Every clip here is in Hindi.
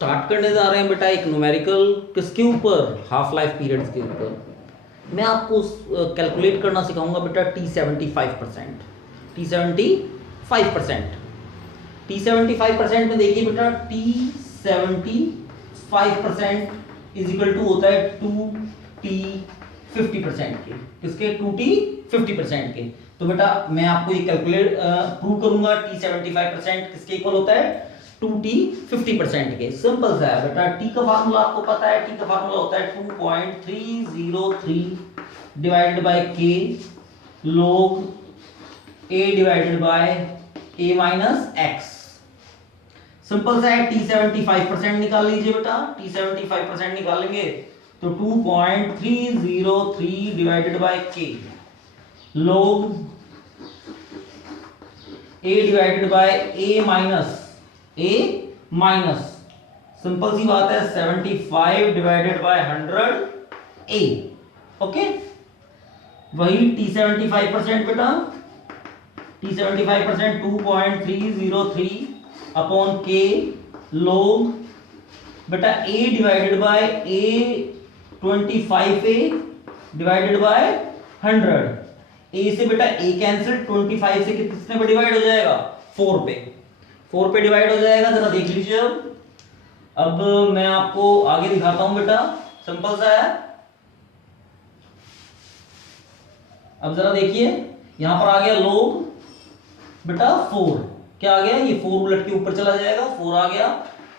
स्टार्ट करने जा रहे हैं बेटा एक न्यूमेरिकल किसके ऊपर, हाफ लाइफ पीरियड्स के ऊपर। मैं आपको कैलकुलेट करना सिखाऊंगा बेटा T75%। T75% T75% में देखिए बेटा T75% इज इक्वल टू होता है 2T50% के, किसके 2T50% के। तो बेटा मैं आपको ये कैलकुलेट प्रूव करूंगा T75% किसके इक्वल होता है 2T50% के। सिंपल सा है बेटा, T का फार्मूला आपको पता है, T का फार्मूला होता है 2.303 divided by K log A divided by A minus X। Simple सा है, T75% निकाल लीजिए बेटा, T75% निकालेंगे तो 2.303 divided by K log A divided by A minus simple सी बात है 75 डिवाइडेड बाय 100 A। ओके, वही T75% बेटा, T75% 2.303 अपॉन K log बेटा A divided by A 25A divided by 100। A से बेटा A कैंसिल, 25 से कितने पे डिवाइड हो जाएगा 4 पे, 4 पे डिवाइड हो जाएगा। जरा देख लीजिए, अब मैं आपको आगे दिखाता हूं बेटा, सिंपल सा है। अब जरा देखिए यहां पर आ गया log बेटा 4, क्या आ गया, ये 4 उलट के ऊपर चला जाएगा, 4 आ गया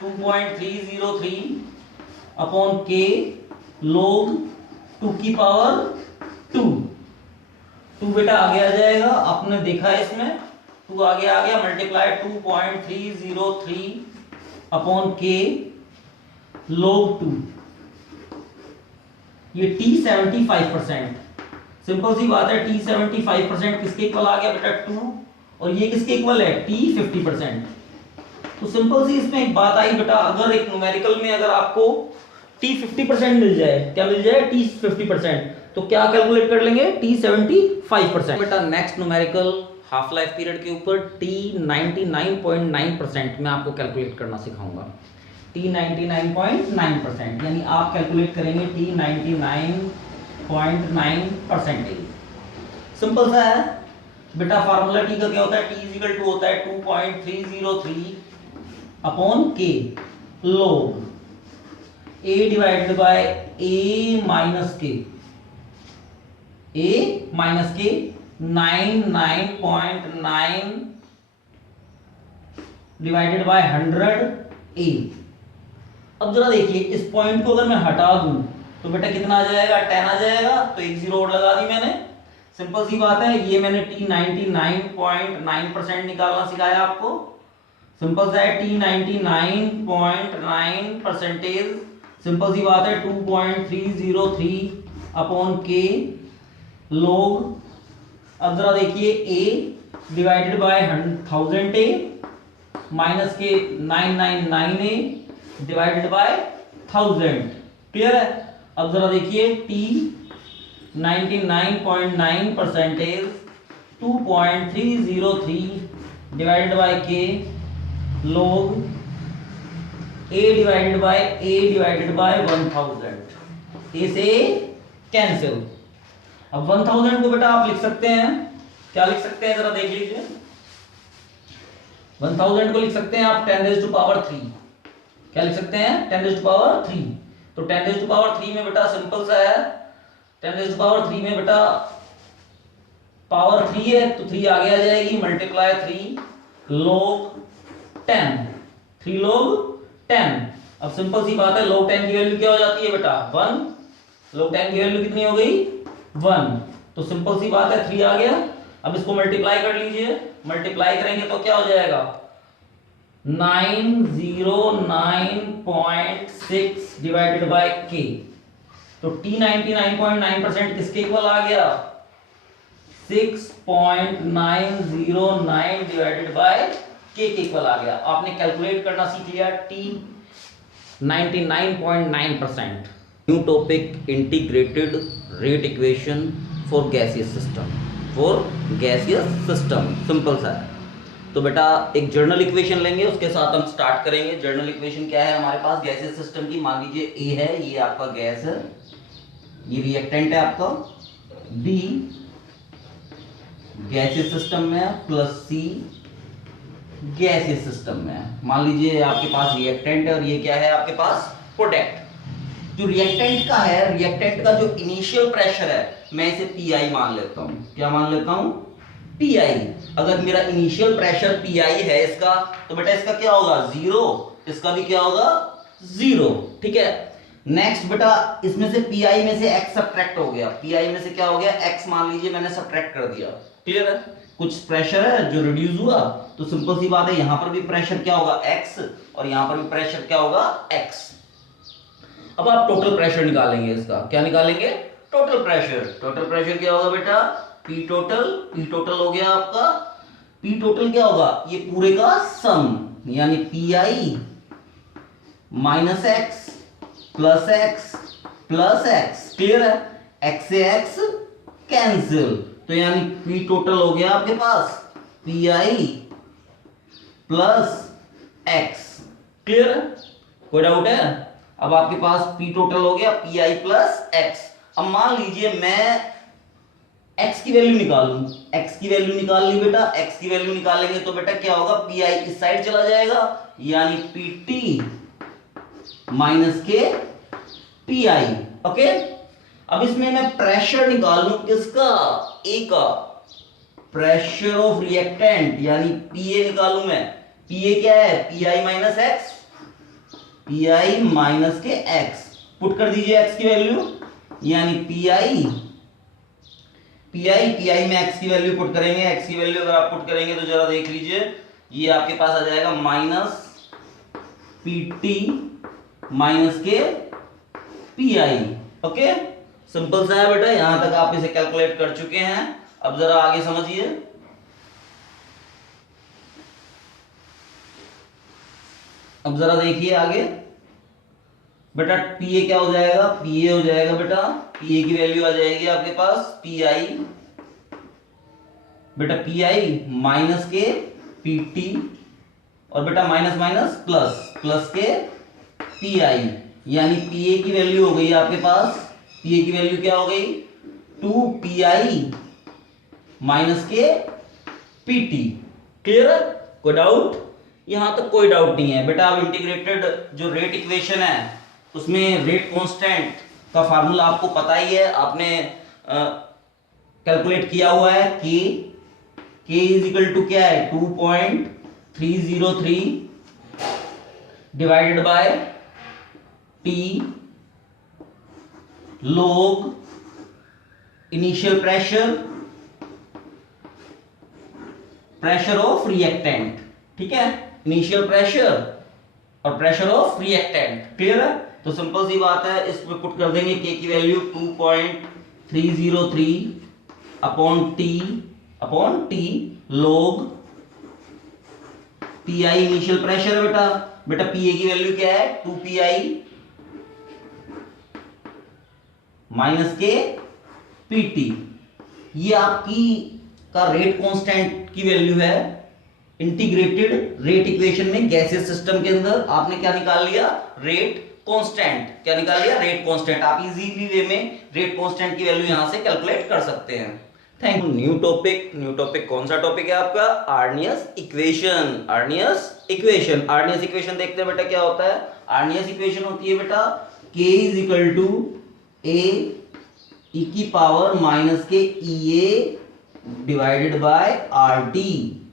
2.303 अपॉन K log 2 की पावर 2 बेटा आगे आ जाएगा, आपने देखा है इसमें 2 आगे आ गया, मल्टीप्लाई 2.303 अपॉन K log 2, ये T75%। सिंपल सी बात है, T75% किसके इक्वल आ गया बेटा 2, और ये किसके इक्वल है T50%। तो सिंपल सी इसमें एक बात आई बेटा, अगर एक न्यूमेरिकल में अगर आपको T50% मिल जाए, क्या मिल जाए T50%, तो क्या कैलकुलेट कर लेंगे T75%। बेटा next numerical half life period के ऊपर T99.9% मैं आपको कैलकुलेट करना सिखाऊंगा। T99.9% यानी आप कैलकुलेट करेंगे T99.9%। सिंपल सा है बेटा, फार्मूला T का क्या होता है, T इज इक्वल टू होता है 2.303 upon K log A divided by A minus K 99.9 divided by 100 A। अब जरा देखिए इस पॉइंट को अगर मैं हटा दूं तो बेटा कितना आ जाएगा, 10 आ जाएगा, तो एक जीरो और लगा दी मैंने। सिंपल सी बात है, ये मैंने T99.9% निकालना सिखाया आपको। सिंपल सा है, T99.9%, सिंपल सी बात है 2.303 अपॉन K log, अब जरा देखिए A divided bye 1000A minus के 999A डिवाइडेड बाय 1000। क्लियर है। अब जरा देखिए T99.9% 2.303 divided by K log A divided bye 1000। A से कैंसिल। अब 1000 को बेटा आप लिख सकते हैं, क्या लिख सकते हैं जरा देख लीजिए, 1000 को लिख सकते हैं आप 10⁻3। क्या लिख सकते हैं 10⁻3। तो 10⁻3 में बेटा सिंपल सा है, 10⁻3 में बेटा पावर 3 है तो 3 आगे आ जाएगी, मल्टीप्लाई 3 log 10, 3 log 10। अब सिंपल सी बात है, log 10 की वैल्यू क्या हो जाती है बेटा 1, log 10 की वैल्यू कितनी हो गई 1। तो सिंपल सी बात है 3 आ गया। अब इसको मल्टीप्लाई कर लीजिए, मल्टीप्लाई करेंगे तो क्या हो जाएगा 909.6 डिवाइडेड बाय K। तो T99.9% किसके इक्वल आ गया 6.909 डिवाइडेड बाय K के इक्वल आ गया। आपने कैलकुलेट करना सीख लिया T99.9%। New topic, integrated rate equation for gaseous system. Simple सा है, तो बेटा एक जर्नल इक्वेशन लेंगे, उसके साथ हम स्टार्ट करेंगे। जर्नल इक्वेशन क्या है हमारे पास गैसियस सिस्टम की? मान लीजिए ए है, ये आपका गैस है, ये रिएक्टेंट है आपका, बी गैसियस सिस्टम में है, प्लस सी गैसियस सिस्टम में है। मान लीजिए आपके पास रिएक्टेंट है और ये क्या है आपके पास? प्रोडक्ट। जो रिएक्टेंट का है, रिएक्टेंट का जो इनिशियल प्रेशर है, मैं इसे पीआई मान लेता हूं। क्या मान लेता हूं? पीआई। अगर मेरा इनिशियल प्रेशर पीआई है इसका, तो बेटा इसका क्या होगा? जीरो। इसका भी क्या होगा? जीरो। ठीक है। नेक्स्ट बेटा, इसमें से पीआई में से एक्स सब्ट्रैक्ट हो गया। पीआई में से क्या हो गया? एक्स मान लीजिए मैंने सब्ट्रैक्ट कर दिया। क्लियर है? कुछ प्रेशर है जो रिड्यूस हुआ, तो सिंपल सी बात है, यहां पर भी प्रेशर क्या होगा? एक्स, और यहां पर भी प्रेशर क्या होगा? एक्स। अब आप टोटल प्रेशर निकालेंगे इसका। क्या निकालेंगे? Total pressure. टोटल प्रेशर क्या होगा बेटा? P total. पी टोटल हो गया आपका, पी टोटल क्या होगा? ये पूरे का सम, यानी P I minus X plus X plus X. Clear है? एक्स से एक्स कैंसिल, तो यानी पी टोटल हो गया आपके पास P I plus X. Clear है? कोई डाउट है? अब आपके पास पी टोटल हो गया पी आई प्लस एक्स। अब मान लीजिए मैं x की वैल्यू निकालूं। x की वैल्यू निकाल ली बेटा। x की वैल्यू निकालेंगे तो बेटा क्या होगा? पी आई इस साइड चला जाएगा, यानी पी टी माइनस के पी आई। ओके। अब इसमें मैं प्रेशर निकालूं किसका? ए का। प्रेशर ऑफ रिएक्टेंट यानी पीए निकालूं मैं। पीए क्या है? P I minus x, P I minus के एक्स। पुट कर दीजिए x की वैल्यू, यानी पी आई में x की वैल्यू पुट करेंगे। x की वैल्यू अगर आप पुट करेंगे तो जरा देख लीजिए, ये आपके पास आ जाएगा माइनस पी टी माइनस के पी आई। ओके, सिंपल सा है बेटा। यहां तक आप इसे कैलकुलेट कर चुके हैं। अब जरा आगे समझिए। अब जरा देखिए आगे बेटा, पीए क्या हो जाएगा? पीए हो जाएगा बेटा, पीए की वैल्यू आ जाएगी आपके पास पी आई बेटा, पी आई माइनस के पी टी, और बेटा माइनस माइनस प्लस, प्लस के पी आई, यानी पीए की वैल्यू हो गई आपके पास, पीए की वैल्यू क्या हो गई? 2 पी आई माइनस के पी टी। क्लियर है? कोई डाउट? यहां तक कोई डाउट नहीं है बेटा। अब इंटीग्रेटेड जो रेट इक्वेशन है, उसमें रेट कांस्टेंट का फार्मूला आपको पता ही है, आपने कैलकुलेट किया हुआ है। के इज इक्वल टू क्या है? 2.303 divided bye T log initial pressure of reactant. ठीक है? इनिशियल प्रेशर और प्रेशर ऑफ रिएक्टेंट। क्लियर है? तो सिंपल सी बात है, इसमें पुट कर देंगे के की value 2.303 upon T log P I initial pressure है बेटा। बेटा पीए की वैल्यू क्या है? 2 पी आई माइनस के पीटी। ये आपकी का रेट कांस्टेंट की वैल्यू है इंटीग्रेटेड रेट इक्वेशन में। गैसियस सिस्टम के अंदर आपने क्या निकाल लिया? Rate constant. क्या निकाल लिया? Rate constant. आप इजीली वे में रेट कांस्टेंट की वैल्यू यहां से कैलकुलेट कर सकते हैं। Thank you. न्यू टॉपिक कौन सा टॉपिक है आपका? Arrhenius equation. आर्नियस इक्वेशन देखते हैं बेटा क्या होता है। आर्नियस इक्वेशन होती है बेटा k is equal to A E की power minus K E A divided by R T.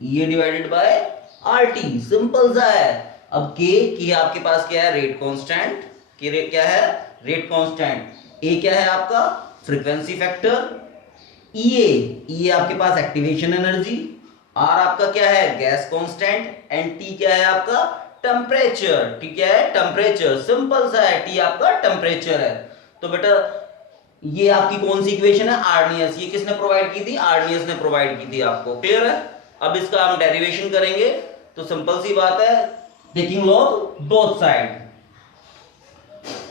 E A divided by R T. Simple सा है। अब के आपके पास क्या है? Rate constant. के रेट क्या है? Rate constant. ए क्या है आपका? Frequency factor. ई आपके पास एक्टिवेशन एनर्जी। आर आपका क्या है? Gas constant. एंड टी क्या है आपका? टेम्परेचर। टी क्या है? टेम्परेचर। सिंपल सा है, टी आपका टेम्परेचर है। तो बेटा ये आपकी कौन सी इक्वेशन है? आर्नियस। ये किसने प्रोवाइड की थी? आर्नियस ने प्रोवाइड की थी आपको। क्लियर है? अब इसका हम डेरिवेशन करेंगे तो सिंपल सी बात है, टेकिंग लॉग बोथ साइड।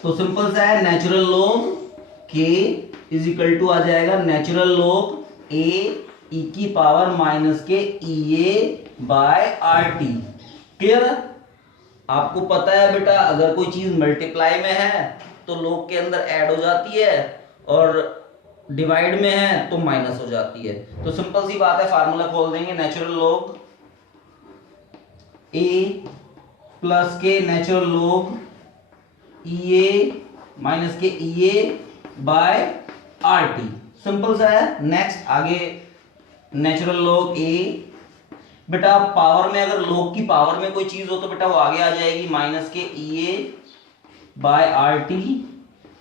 तो सिंपल सा है, नेचुरल लॉग के इज इक्वल टू आ जाएगा नेचुरल लॉग ए ई की power minus K E A by R T. Clear है? आपको पता है बेटा अगर कोई चीज मल्टीप्लाई में है तो log के अंदर ऐड हो जाती है और डिवाइड में है तो माइनस हो जाती है। तो सिंपल सी बात है, फार्मूला खोल देंगे, नेचुरल log ए प्लस के natural log E A minus K E A by R T. Simple सा है। नेक्स्ट आगे नेचुरल log ए, बेटा पावर में अगर log की पावर में कोई चीज हो तो बेटा वो आगे आ जाएगी minus K E A by R T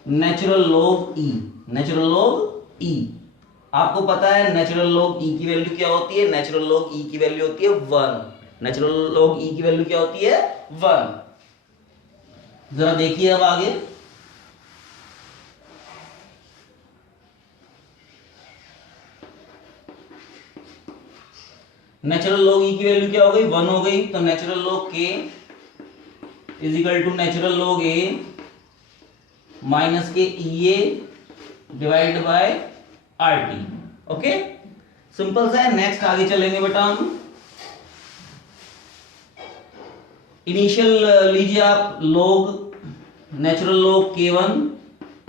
natural log E. Natural log E आपको पता है नेचुरल log ई की वैल्यू क्या होती है? नेचुरल log ई की वैल्यू होती है 1। नेचुरल log ई की वैल्यू क्या होती है? 1। जरा देखिए अब आगे, नेचुरल log ई की वैल्यू क्या हो गई? 1 हो गई। तो natural log K is equal to natural log A minus K E A divide by R T. Okay, simple सा है। नेक्स्ट आगे चलेंगे बेटा हम। इनिशियल लीजिए आप, log natural log k1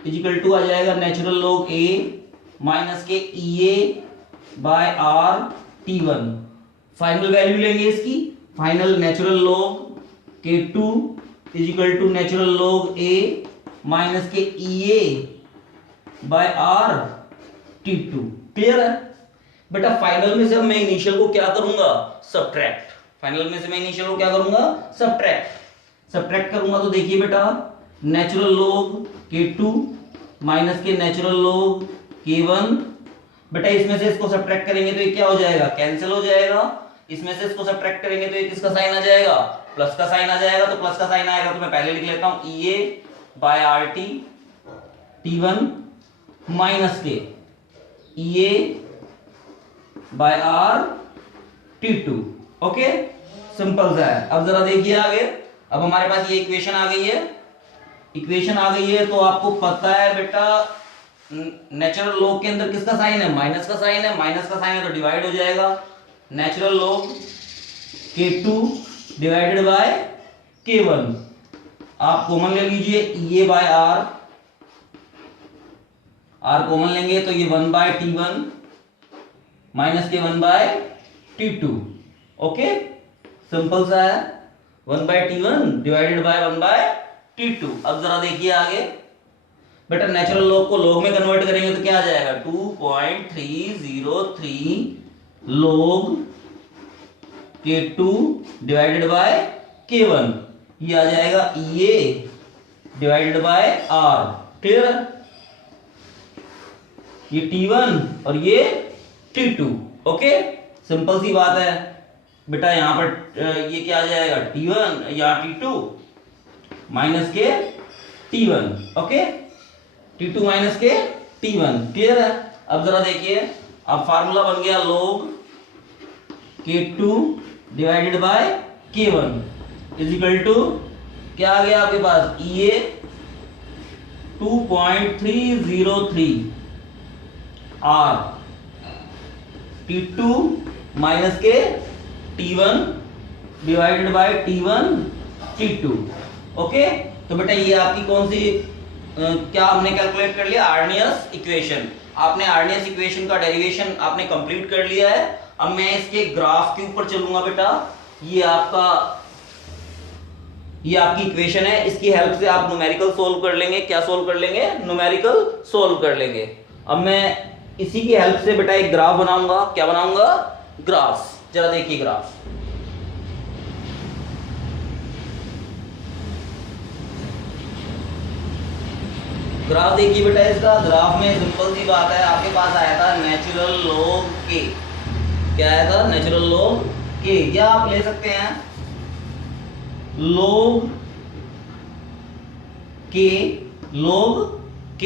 is equal to आ जाएगा natural log A minus K E A by R t1। Final value लेंगे इसकी, final natural log k2 is equal to natural log a minus K E A by R t2। Clear है बेटा? फाइनल में से मैं इनिशियल को क्या करूंगा? सब्ट्रैक्ट। फाइनल में से मैं इनिशियल को क्या करूंगा? सब्ट्रैक्ट। सब्ट्रैक्ट करूंगा तो देखिए बेटा नेचुरल log k2 माइनस के नेचुरल log k1, बेटा इसमें से इसको सब्ट्रैक्ट करेंगे तो ये क्या हो जाएगा? कैंसिल हो जाएगा। इसमें से इसको सब्ट्रैक्ट करेंगे तो ये किसका साइन आ जाएगा? प्लस का साइन आ जाएगा। तो प्लस का साइन आएगा तो मैं पहले लिख लेता हूं E A by R T t1 minus K E A by R t2। Okay, simple सा है। अब जरा देखिए आगे, अब हमारे पास ये इक्वेशन आ गई है। इक्वेशन आ गई है तो आपको पता है बेटा नेचुरल log के अंदर किसका साइन है? माइनस का साइन है। माइनस का साइन है तो डिवाइड हो जाएगा। Natural log k2 divided by k1। आप कॉमन ले लीजिए, ई A by are, are common लेंगे तो ये 1 बाय t1 माइनस के 1 बाय t2। ओके, सिंपल सा है। 1 bye t1 divided by 1 bye t2। अब जरा देखिए आगे, बेटा नेचुरल log को log में कन्वर्ट करेंगे तो क्या आ जाएगा? 2.303 log k2 divided by k1। ये आ जाएगा ई A divided by are. Clear है? ये t1 और ये t2। ओके, सिंपल सी बात है बेटा। यहां पर ये क्या आ जाएगा? t1 या t2 माइनस के t1। ओके, t2 माइनस के t1। क्लियर है? अब जरा देखिए, अब फार्मूला बन गया log k2 divided by k1 is equal to क्या आ गया आपके पास? ई ए 2.303 आर t2 माइनस के t1 divided by t1 t2। Okay, तो बेटा ये आपकी कौन सी क्या हमने कैलकुलेट कर लिया? Arrhenius equation. आपने आर्नियस इक्वेशन का डेरिवेशन आपने कंप्लीट कर लिया है। अब मैं इसके ग्राफ के ऊपर चलूंगा बेटा। ये आपकी इक्वेशन है, इसकी हेल्प से आप न्यूमेरिकल सोल्व कर लेंगे। क्या सोल्व कर लेंगे? न्यूमेरिकल सोल्व कर लेंगे। अब मैं इसी की हेल्प से बेटा एक ग्राफ बनाऊंगा। क्या बनाऊंगा? ग्राफ। जरा देखिए ग्राफ। ग्राफ देखिए बेटा, इसका ग्राफ में सिंपल सी बात है, आपके पास आया था नेचुरल log k। क्या आया था? Natural log k। या आप ले सकते हैं log k, log k,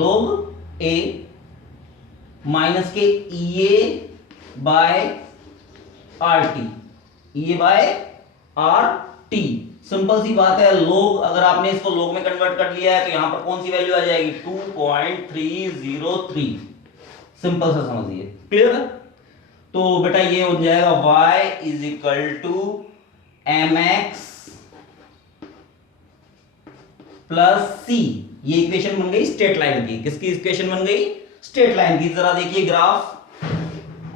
log a minus K E A by R T, E A by R T. Simple सी बात है, log अगर आपने इसको log में कन्वर्ट कर लिया है तो यहां पर कौन सी वैल्यू आ जाएगी? 2.303। सिंपल सा समझिए, क्लियर है। तो बेटा ये हो जाएगा y is equal to M X plus C. ये इक्वेशन बन गई स्ट्रेट लाइन की। किसकी इक्वेशन बन गई? स्ट्रेट लाइन की। जरा देखिए ग्राफ।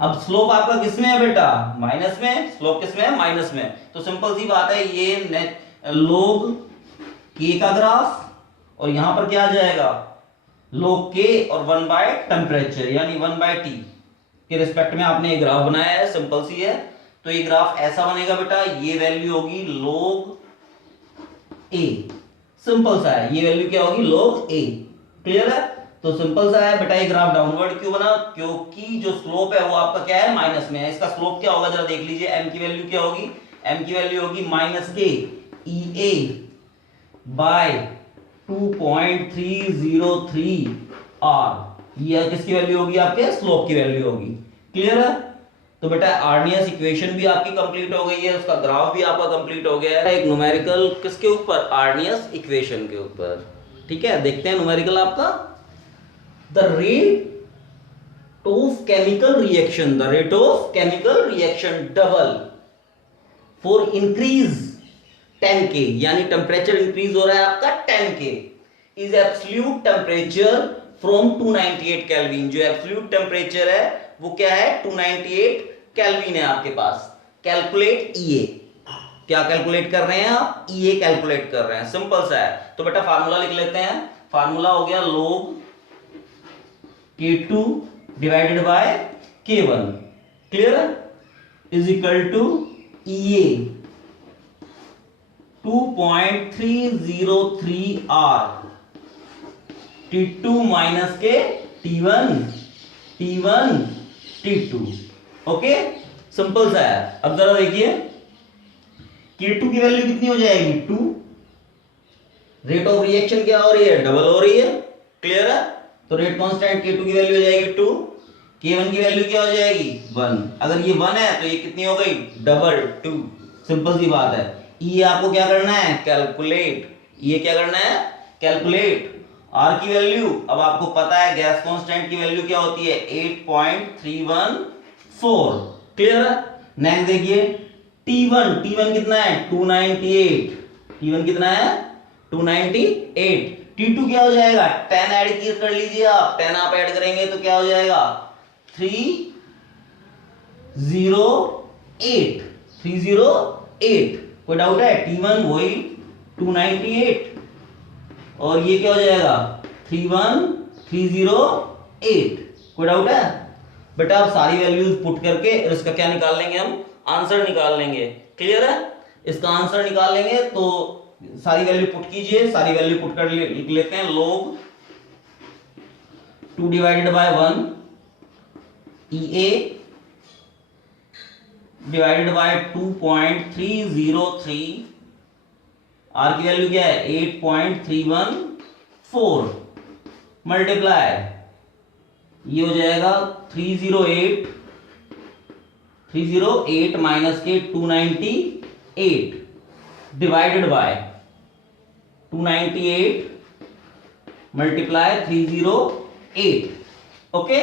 अब स्लोप आपका किसमें है बेटा? माइनस में। स्लोप किसमें है? माइनस में। तो सिंपल सी बात है, ये लोग के का ग्राफ, और यहां पर क्या आ जाएगा? लोग के और 1 बाय टेम्परेचर यानी 1 बाय टी के रिस्पेक्ट में आपने ये ग्राफ बनाया है। सिंपल सी है। तो ये ग्राफ ऐसा बनेगा बेटा, ये वैल्यू होगी लोग ए। सिंपल सा है, ये वैल्यू क्या होगी? लोग ए। क्लियर है। तो सिंपल सा है बेटा। ये ग्राफ डाउनवर्ड क्यों बना? क्योंकि जो स्लोप है वो आपका क्या है? माइनस में है। इसका स्लोप क्या होगा जरा देख लीजिए। एम की वैल्यू क्या होगी? एम की वैल्यू होगी minus K E A bye 2.303 are. ये किसकी वैल्यू होगी? आपके स्लोप की वैल्यू होगी। क्लियर है। तो बेटा आर्नियस इक्वेशन भी आपकी कंप्लीट हो गई है, उसका ग्राफ भी आपका कंप्लीट हो गया है। एक न्यूमेरिकल किसके ऊपर? आर्नियस इक्वेशन के ऊपर। ठीक है, देखते हैं न्यूमेरिकल आपका। The rate of chemical reaction, the rate of chemical reaction double for increase 10 के, यानी टेम्परेचर इंक्रीज हो रहा है आपका 10 के, is absolute temperature from 298 kelvin. जो एब्सोल्यूट टेम्परेचर है वो क्या है? 298 केल्विन है आपके पास। कैलकुलेट ईए। क्या कैलकुलेट कर रहे हैं आप? ईए कैलकुलेट कर रहे हैं। सिंपल सा है। तो बेटा फार्मूला लिख लेते हैं। फार्मूला हो गया log K2 divided by K1, clear है, is equal to E A 2.303 R T2 minus के T1 T2। ओके, सिंपल सा है। अब जरा देखिए K2 की वैल्यू कितनी हो जाएगी? 2। रेट ऑफ रिएक्शन क्या हो रही है? डबल हो रही है। क्लियर है। तो रेट कांस्टेंट K2 की वैल्यू हो जाएगी 2, K1 की वैल्यू क्या हो जाएगी? 1। अगर ये 1 है तो ये कितनी हो गई? डबल 2। सिंपल सी बात है। ये आपको क्या करना है? कैलकुलेट। ये क्या करना है? कैलकुलेट। आर की वैल्यू अब आपको पता है, गैस कांस्टेंट की वैल्यू क्या होती है? 8.314। क्लियर है। नेक्स्ट देखिए T1 कितना है? 298। T1 कितना है? 298। T2 क्या हो जाएगा? 10 ऐड कर लीजिए आप। 10 आप ऐड करेंगे तो क्या हो जाएगा? 308। 308। कोई डाउट है? T1 वही 298 और ये क्या हो जाएगा? 31308। कोई डाउट है? बेटा आप सारी वैल्यूज पुट करके इसका क्या निकाल लेंगे? हम आंसर निकाल लेंगे। क्लियर है। इसका आंसर निकाल लेंगे तो सारी वैल्यू पुट कीजिए। सारी वैल्यू पुट कर लिख लेते हैं। log 2 divided by 1 EA divided by 2.303। R की वैल्यू क्या है? 8.314 मल्टीप्लाई, ये हो जाएगा 308 माइनस के 298 डिवाइडेड बाय 298 मल्टीप्लाई 308। ओके,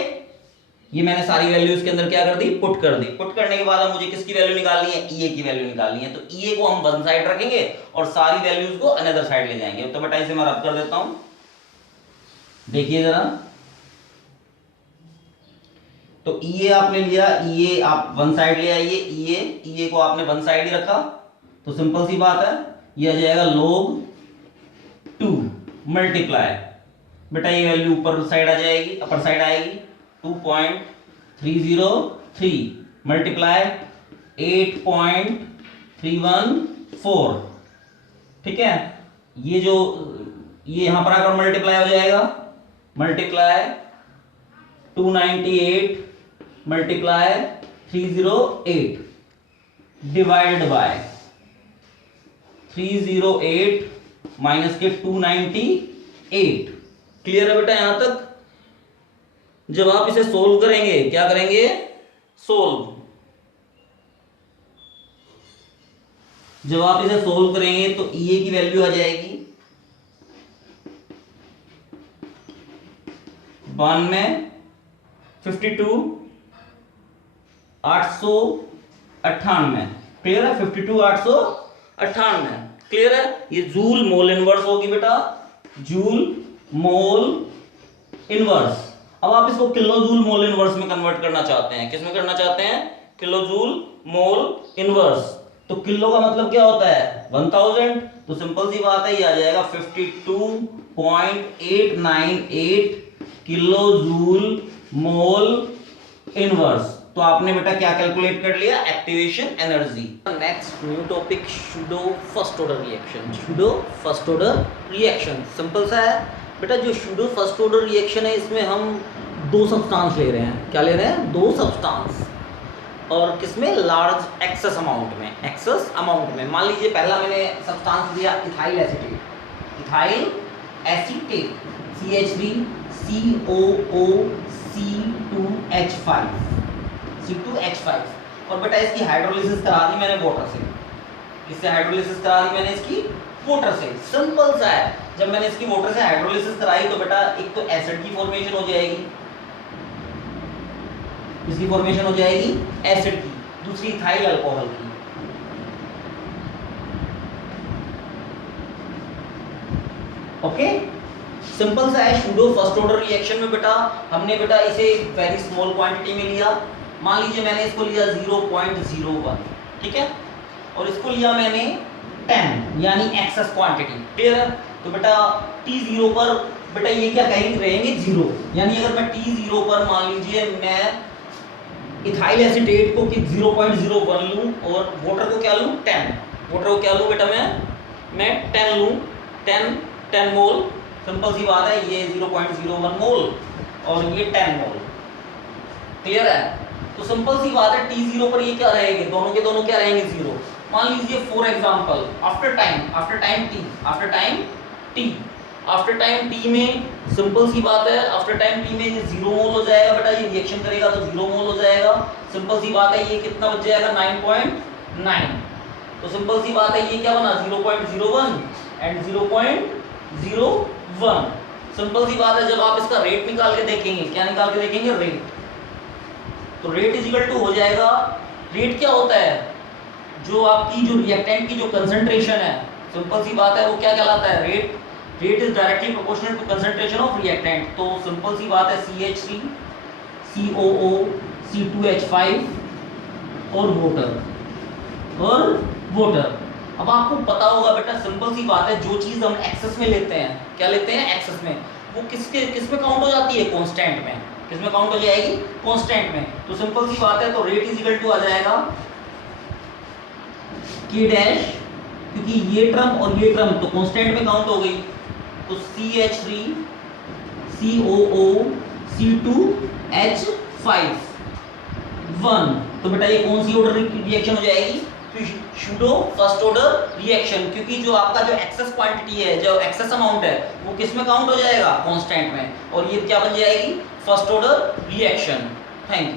ये मैंने सारी वैल्यूज के अंदर क्या कर दी? पुट कर दी। पुट करने के बाद मुझे किसकी वैल्यू निकालनी है? ईए की वैल्यू निकालनी है। तो ईए को हम वन साइड रखेंगे और सारी वैल्यूज को अनदर साइड ले जाएंगे। तो बेटा इसे मैं रब कर देता हूं। देखिए जरा, तो ईए आपने लिया, ईए आप वन साइड ले आइए। ईए को आपने वन साइड ही रखा तो सिंपल सी बात है, ये आ जाएगा log 2 मल्टीप्लाई, बेटा ये वैल्यू ऊपर साइड आ जाएगी, अपर साइड आएगी। 2.303 मल्टीप्लाई 8.314। ठीक है, ये जो ये यहां पर आकर मल्टीप्लाई हो जाएगा। Multiply 298 multiply 308 divided by 308 minus के 298। क्लियर है बेटा यहां तक? जब आप इसे सोल्व करेंगे, क्या करेंगे? सोल्व। जब आप इसे सोल्व करेंगे तो ईए की वैल्यू आ जाएगी 1 में 52 898, क्लियर है? 52 898, क्लियर है? ये जूल मोल इनवर्स होगी बेटा, जूल मोल इनवर्स। अब आप इसको किलो जूल मोल इनवर्स में कन्वर्ट करना चाहते हैं, किस में करना चाहते हैं? Kilo joule mole inverse. तो किलो का मतलब क्या होता है? 1000। तो सिंपल सी बात है, ये आ जाएगा 52.898 किलो जूल मोल इनवर्स। तो आपने बेटा क्या कैलकुलेट कर लिया? Activation energy. Next new topic, pseudo first order reaction. Pseudo first order reaction simple सा है बेटा। जो सूडो फर्स्ट ऑर्डर रिएक्शन है, इसमें हम दो सब्सटेंस ले रहे हैं। क्या ले रहे हैं? दो सब्सटेंस। और किसमें? लार्ज एक्सेस अमाउंट में। एक्सेस अमाउंट में मान लीजिए पहला मैंने सब्सटेंस लिया ethyl acetate, ethyl acetate CH3COOC2H5, C2H5। और बेटा इसकी हाइड्रोलिसिस करा दी मैंने वाटर से। किससे हाइड्रोलिसिस करा दी मैंने? इसकी वाटर से। सिंपल सा है, जब मैंने इसकी वाटर से हाइड्रोलिसिस कराई तो बेटा एक तो एसिड की फॉर्मेशन हो जाएगी, इसकी फॉर्मेशन हो जाएगी एसिड की, दूसरी इथाइल अल्कोहल की। ओके, सिंपल सा है। सूडो फर्स्ट ऑर्डर रिएक्शन में बेटा हमने बेटा इसे वेरी स्मॉल क्वांटिटी में लिया। मान लीजिए मैंने इसको लिया 0.01, ठीक है, और इसको लिया मैंने 10 यानी एक्सेस क्वांटिटी, क्लियर है? तो बेटा T0 पर बेटा ये क्या कहेंगे? रहेंगे 0। यानी अगर मैं T0 पर मान लीजिए मैं इथाइल एसीटेट को 0.01 लूं और वाटर को क्या लूं? 10। वाटर को क्या लूं बेटा? मैं 10 लूं, 10 मोल। सिंपल सी बात है, ये 0.01 मोल और ये 10 मोल, क्लियर है? तो सिंपल सी बात है, T0 पर ये क्या रहेंगे? दोनों के दोनों क्या रहेंगे? 0। मान लीजिए for example after time T में सिंपल सी बात है, आफ्टर टाइम T में ये 0 मोल हो जाएगा बेटा। ये रिएक्शन करेगा तो 0 मोल हो जाएगा। सिंपल सी बात है, ये कितना बच जाएगा? 9.9। तो सिंपल सी बात है, ये क्या बना? 0.01 एंड 0.01। सिंपल सी बात है, जब आप इसका रेट निकाल के देखेंगे, क्या निकाल के देखेंगे? रेट। तो रेट इज इक्वल टू हो जाएगा, रेट क्या होता है? जो आपकी जो रिएक्टेंट की जो कंसंट्रेशन है, सिंपल सी बात है, वो क्या कहलाता है? Rate is directly proportional to concentration of reactant. तो सिंपल सी बात है, CH3 COO C2H5 और वाटर। अब आपको पता होगा बेटा, सिंपल सी बात है, जो चीज हम एक्सेस में लेते हैं, क्या लेते हैं? एक्सेस में, वो किस में काउंट हो जाती है? कांस्टेंट में। किस में काउंट हो जाएगी? कांस्टेंट में। तो सिंपल सी बात है, तो रेट इज इक्वल टू आ जाएगा K डैश, क्योंकि ये टर्म और ये टर्म तो कांस्टेंट में काउंट हो गई। तो CH3 COO C2H5 1। तो बेटा ये कौन सी ऑर्डर रिएक्शन हो जाएगी? सूडो फर्स्ट ऑर्डर रिएक्शन, क्योंकि जो आपका जो एक्सेस क्वांटिटी है, जो एक्सेस अमाउंट है, वो किस में काउंट हो जाएगा? कांस्टेंट में। और ये क्या बन जाएगी? First order reaction. Thank you.